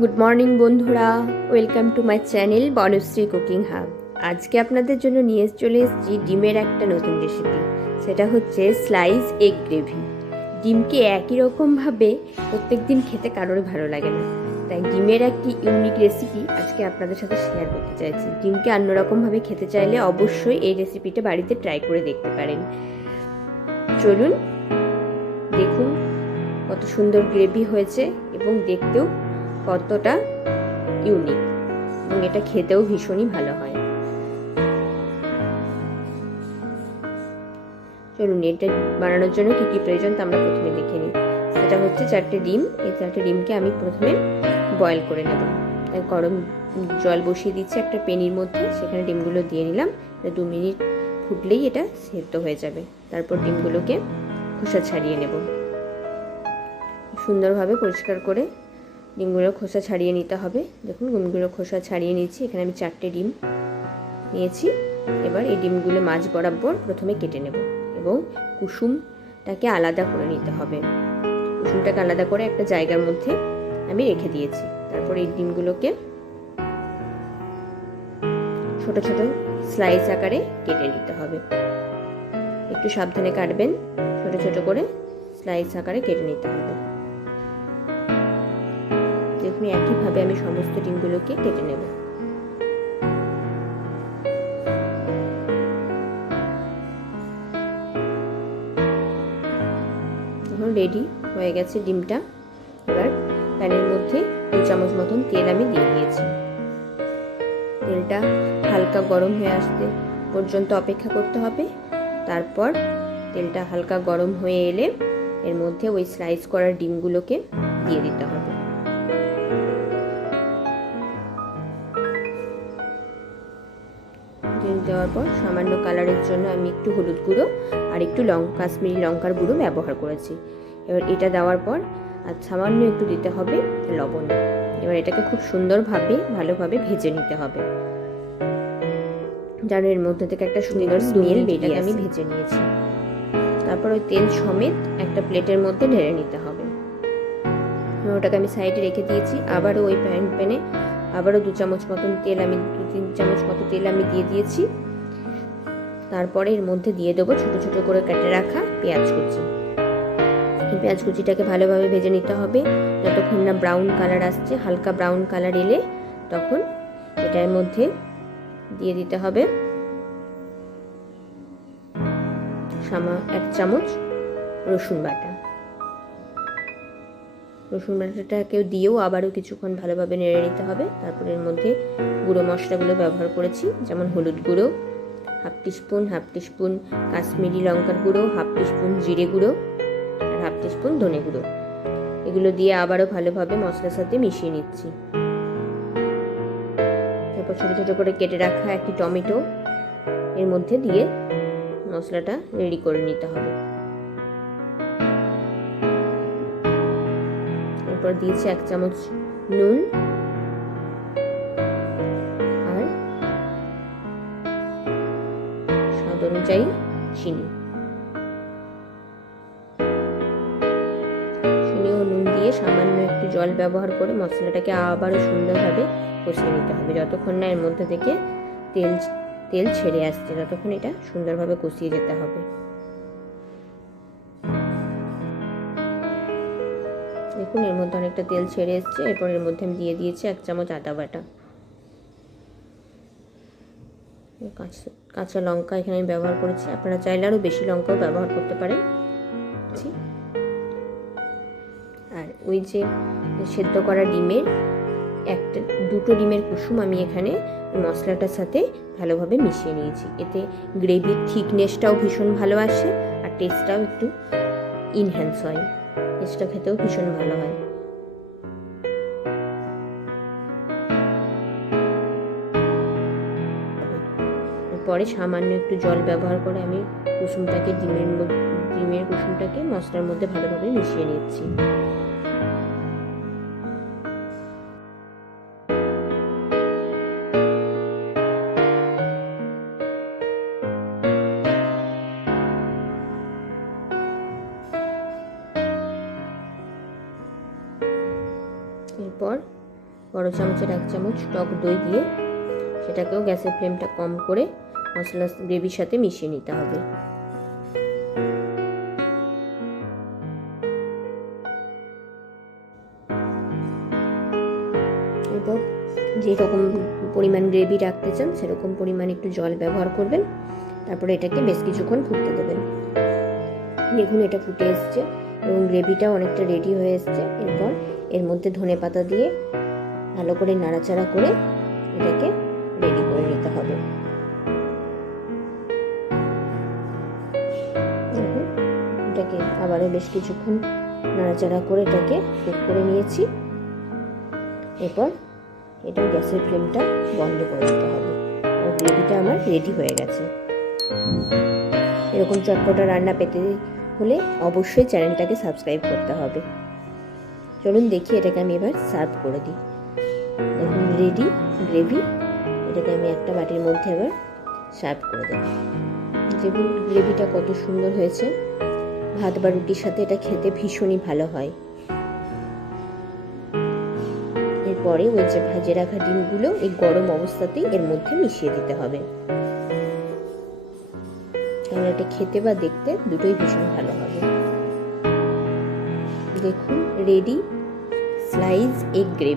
Good morning বন্ধুরা। Welcome to my channel Banashree cooking hub আজকে আপনাদের জন্য নিয়ে চলে এসেছি ডিমের একটা নতুন রেসিপি সেটা হচ্ছে স্লাইস এগ গ্রেভি ডিমকে একই রকমভাবে প্রত্যেক দিন খেতে কারোর ভালো লাগে না। তাই ডিমের একটি ইউনিক রেসিপি আজকে আপনাদের সাথে শেয়ার করতে চাইছি। ডিমকে অন্যরকমভাবে খেতে চাইলে অবশ্যই এই রেসিপিটা বাড়িতে ট্রাই করে দেখতে পারেন। চলুন, দেখুন কত সুন্দর গ্রেভি হয়েছে এবং দেখতেও কতটা ইউনিক এবং এটা খেতেও ভীষণই ভালো হয়। চলুন, এটা বানানোর জন্য কী কী প্রয়োজন তা আমরা প্রথমে দেখে নিই। সেটা হচ্ছে চারটে ডিম। এই চারটে ডিমকে আমি প্রথমে বয়েল করে নেব। গরম জল বসিয়ে দিচ্ছি একটা পেনির মধ্যে। সেখানে ডিমগুলো দিয়ে নিলাম। দু মিনিট ফুটলেই এটা সেদ্ধ হয়ে যাবে। তারপর ডিমগুলোকে খোসা ছাড়িয়ে নেব। সুন্দরভাবে পরিষ্কার করে ডিমগুলোর খোসা ছাড়িয়ে নিতে হবে। দেখুন ডিমগুলোর খোসা ছাড়িয়ে নিয়েছি। এখানে আমি চারটে ডিম নিয়েছি। এবার এই ডিমগুলো মাছ বরাবর প্রথমে কেটে নেব এবং কুসুমটাকে আলাদা করে নিতে হবে। কুসুমটাকে আলাদা করে একটা জায়গার মধ্যে আমি রেখে দিয়েছি। তারপর এই ডিমগুলোকে ছোট ছোট স্লাইস আকারে কেটে নিতে হবে। একটু সাবধানে কাটবেন। ছোট ছোট করে স্লাইস আকারে কেটে নিতে হবে। দেখুন একইভাবে আমি সমস্ত ডিমগুলোকে কেটে নেব। এখন রেডি হয়ে গেছে ডিমটা। এবার প্যানের মধ্যে দু চামচ মতন তেল আমি দিয়ে দিয়েছি। তেলটা হালকা গরম হয়ে আসতে পর্যন্ত অপেক্ষা করতে হবে। তারপর তেলটা হালকা গরম হয়ে এলে এর মধ্যে ওই স্লাইস করা ডিমগুলোকে দিয়ে দিতে হবে। ডিম দেওয়ার পর সামান্য কালারের জন্য আমি একটু হলুদ গুঁড়ো আর একটু লঙ্কা কাশ্মীরি লঙ্কার গুঁড়ো ব্যবহার করেছি। এবার এটা দেওয়ার পর আর সামান্য একটু দিতে হবে লবণ। এবার এটাকে খুব সুন্দরভাবে ভালোভাবে ভেজে নিতে হবে। যার এর মধ্যে থেকে একটা সুন্দর স্মেল বেরিয়ে আমি ভেজে নিয়েছি। তারপর ওই তেল সমেত একটা প্লেটের মধ্যে ঢেলে নিতে হবে। ওটাকে আমি সাইডে রেখে দিয়েছি। আবারও ওই প্যান প্যানে আবারও দু চামচ মতন তেল আমি, দু তিন চামচ মতো তেল আমি দিয়ে দিয়েছি। তারপরে এর মধ্যে দিয়ে দেবো ছোটো ছোটো করে কেটে রাখা পেঁয়াজ কুচি। পেঁয়াজ কুচিটাকে ভালোভাবে ভেজে নিতে হবে। যতক্ষণ না ব্রাউন কালার আসছে, হালকা ব্রাউন কালার এলে তখন এটার মধ্যে দিয়ে দিতে হবে সামা এক চামচ রসুন বাটা। রসুন বাটাটাকেও দিয়েও আবারও কিছুক্ষণ ভালোভাবে নেড়ে নিতে হবে। তারপর এর মধ্যে গুঁড়ো মশলাগুলো ব্যবহার করেছি, যেমন হলুদ গুঁড়ো, half teaspoon half teaspoon Kashmiri লঙ্কার গুঁড়ো, হাফ টিস্পুন জিরে গুঁড়ো, আর হাফ টিস্পুন ধনে গুঁড়ো। এগুলো দিয়ে আবারও ভালোভাবে মশলার সাথে মিশিয়ে নিচ্ছি। তারপর ছোটো ছোটো করে কেটে রাখা একটি টমেটো এর মধ্যে দিয়ে মশলাটা রেডি করে নিতে হবে। এরপর দিয়েছি এক চামচ নুন। আর স্বাদ অনুযায়ী চিনি। চিনি ও নুন দিয়ে সামান্য একটু জল ব্যবহার করে মশলাটাকে আবারও সুন্দরভাবে কষিয়ে নিতে হবে। যতক্ষণ না এর মধ্যে থেকে তেল তেল ছেড়ে আসছে, ততক্ষণ এটা সুন্দরভাবে কষিয়ে যেতে হবে। দেখুন, এর মধ্যে অনেকটা তেল ছেড়ে এসছে। এরপর এর মধ্যে আমি দিয়ে দিয়েছি এক চামচ আদা বাটা। কাঁচা কাঁচা লঙ্কা এখানে আমি ব্যবহার করেছি। আপনারা চাইলে আরও বেশি লঙ্কাও ব্যবহার করতে পারেন। আর ওই যে সেদ্ধ করা ডিমের একটা, দুটো ডিমের কুসুম আমি এখানে মশলাটার সাথে ভালোভাবে মিশিয়ে নিয়েছি। এতে গ্রেভির থিকনেসটাও ভীষণ ভালো আসে আর টেস্টটাও একটু ইনহ্যান্স হয়। টেস্টটা খেতেও ভীষণ ভালো হয়। পরে সামান্য একটু জল ব্যবহার করে আমি কুসুমটাকে ডিমের ডিমের কুসুমটাকে মশলার মধ্যে ভালোভাবে মিশিয়ে নিচ্ছি। এরপর বড় চামচের এক চামচ টক দই দিয়ে সেটাকেও গ্যাসের ফ্লেমটা কম করে মশলা গ্রেভির সাথে মিশিয়ে নিতে হবে। এরপর যেরকম পরিমাণ গ্রেভি রাখতে চান, সেরকম পরিমাণ একটু জল ব্যবহার করবেন। তারপরে এটাকে বেশ কিছুক্ষণ ফুটতে দেবেন। দেখুন এটা ফুটে এসছে এবং গ্রেভিটা অনেকটা রেডি হয়ে এসছে। এরপর এর মধ্যে ধনে পাতা দিয়ে ভালো করে নাড়াচাড়া করে এটাকে রেডি করে নিতে হবে। এটাকে আবারও বেশ কিছুক্ষণ নাড়াচাড়া করে এটাকে কুক করে নিয়েছি। এরপর এটা গ্যাসের ফ্লেমটা বন্ধ করে দিতে হবে। আর গ্রেভিটা আমার রেডি হয়ে গেছে। এরকম চটপটা রান্না পেতে হলে অবশ্যই চ্যানেলটাকে সাবস্ক্রাইব করতে হবে। চলুন দেখি, এটাকে আমি এবার সার্ভ করে দিই। দেখুন রেডি গ্রেভি এটাকে আমি একটা বাটির মধ্যে এবার সার্ভ করে দেব। দেখুন গ্রেভিটা কত সুন্দর হয়েছে। ভাত বা রুটির সাথে এটা খেতে ভীষণই ভালো হয়। এরপরে ওই যে ভাজে রাখা ডিমগুলো এই গরম অবস্থাতেই এর মধ্যে মিশিয়ে দিতে হবে। কারণ এটা খেতে বা দেখতে দুটোই ভীষণ ভালো হবে। দেখুন রেডি স্লাইস এগ গ্রেভি